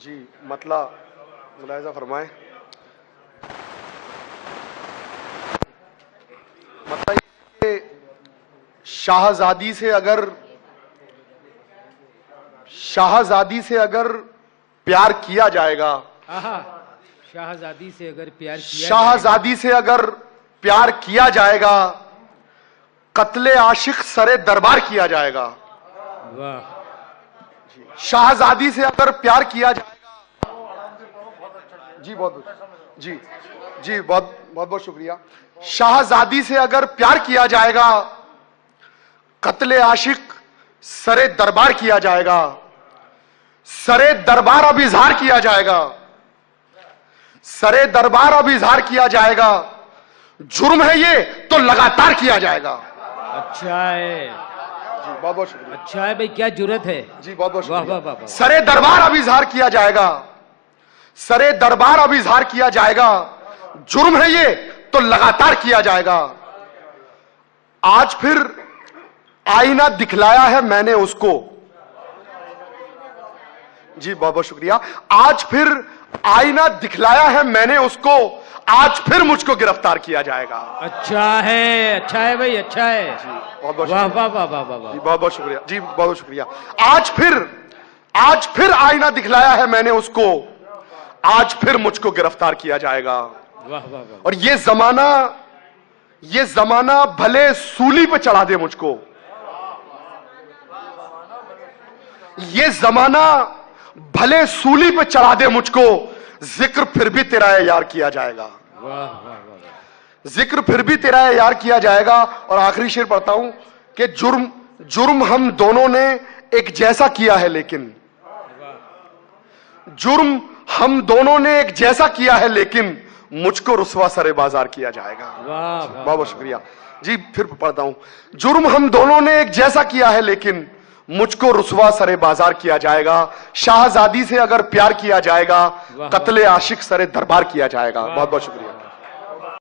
जी मतला मुलाहिजा फरमाए। मतलब ये शाहजादी से अगर प्यार किया जाएगा, शाहजादी से अगर प्यार किया शाहजादी से अगर प्यार किया जाएगा, कत्ले आशिक सरे दरबार किया जाएगा। वाह, शाहजादी से अगर प्यार किया जाएगा, जी बहुत बहुत शुक्रिया। शाहजादी से अगर प्यार किया जाएगा, कत्ले आशिक सरे दरबार किया जाएगा, सरे दरबार अब इजहार किया जाएगा, सरे दरबार अब इजहार किया जाएगा। जुर्म है ये तो लगातार किया जाएगा। अच्छा है जी बहुत बहुत शुक्रिया। अच्छा है भाई, क्या जुर्रत है। जी बहुत बहुत वाह शुक्रिया। वाह वाह। सरे दरबार अब इजहार किया जाएगा, सरे दरबार अब इजहार किया जाएगा। जुर्म है ये तो लगातार किया जाएगा। आज फिर आईना दिखलाया है मैंने उसको। जी बहुत बहुत शुक्रिया। आज फिर आईना दिखलाया है मैंने उसको, आज फिर मुझको गिरफ्तार किया जाएगा। अच्छा है भाई, अच्छा है। जी बहुत बहुत वाह शुक्रिया। वाह वाह वाह वाह। जी बहुत बहुत शुक्रिया। जी बहुत बहुत शुक्रिया। आज फिर आईना दिखलाया है मैंने उसको, आज फिर मुझको गिरफ्तार किया जाएगा। वाह वाह वाह। और ये जमाना भले सूली पे चढ़ा दे मुझको, ये जमाना भले सूली पे चढ़ा दे मुझको, जिक्र फिर भी तेरा है यार किया जाएगा। वाह वाह वाह। जिक्र फिर भी तेरा है यार किया जाएगा। और आखिरी शेर पढ़ता हूं कि जुर्म हम दोनों ने एक जैसा किया है, लेकिन जुर्म हम दोनों ने एक जैसा किया है, लेकिन मुझको रुस्वा सरे बाजार किया जाएगा। वाह बहुत बहुत शुक्रिया। जी फिर पढ़ता हूं। जुर्म हम दोनों ने एक जैसा किया है, लेकिन मुझको रुस्वा सरे बाजार किया जाएगा। शाहजादी से अगर प्यार किया जाएगा, कत्ले आशिक सरे दरबार किया जाएगा। बहुत बहुत शुक्रिया।